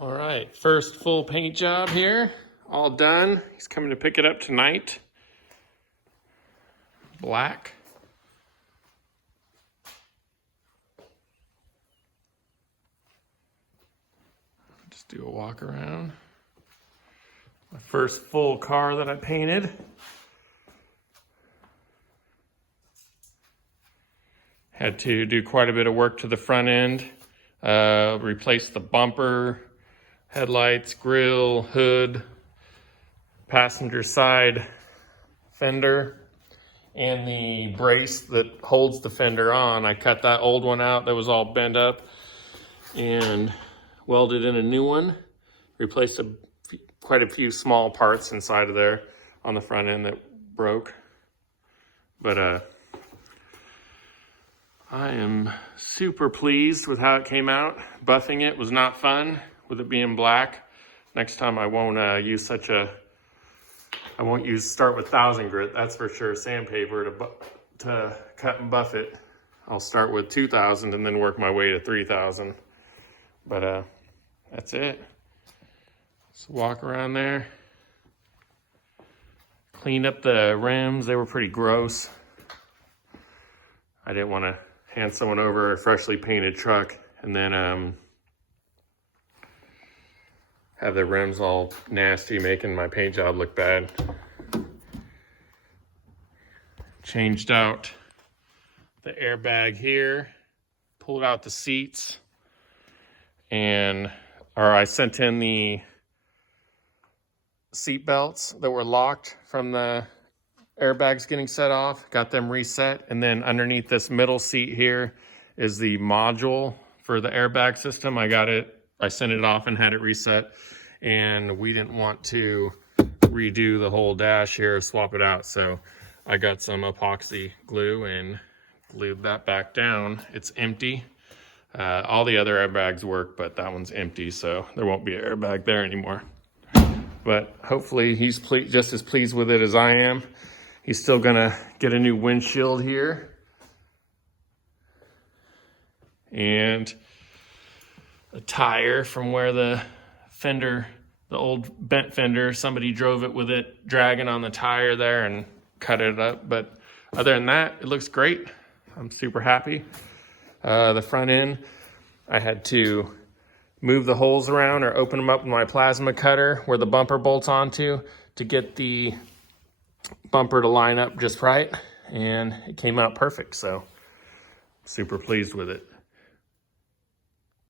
All right, first full paint job here, all done. He's coming to pick it up tonight. Black. Just do a walk around. My first full car that I painted. Had to do quite a bit of work to the front end. Replace the bumper, headlights, grille, hood, passenger side fender, and the brace that holds the fender on. I cut that old one out that was all bent up and welded in a new one. Replaced quite a few small parts inside of there on the front end that broke. But I am super pleased with how it came out. Buffing it was not fun with it being black. Next time I won't start with 1000 grit, that's for sure, sandpaper to cut and buff it. I'll start with 2000 and then work my way to 3000. But that's it. Let's walk around there. Cleaned up the rims, they were pretty gross. I didn't want to hand someone over a freshly painted truck and then have the rims all nasty, making my paint job look bad. Changed out the airbag here, pulled out the seats, I sent in the seat belts that were locked from the airbags getting set off, got them reset, and then underneath this middle seat here is the module for the airbag system. I sent it off and had it reset, and we didn't want to redo the whole dash here, swap it out, so I got some epoxy glue and glued that back down. It's empty. All the other airbags work, but that one's empty, so there won't be an airbag there anymore. But hopefully he's just as pleased with it as I am. He's still gonna get a new windshield here. And a tire from where the old bent fender, somebody drove it with it dragging on the tire there and cut it up. But other than that, it looks great. I'm super happy. The front end, I had to move the holes around or open them up with my plasma cutter where the bumper bolts onto to get the bumper to line up just right, and it came out perfect, so super pleased with it.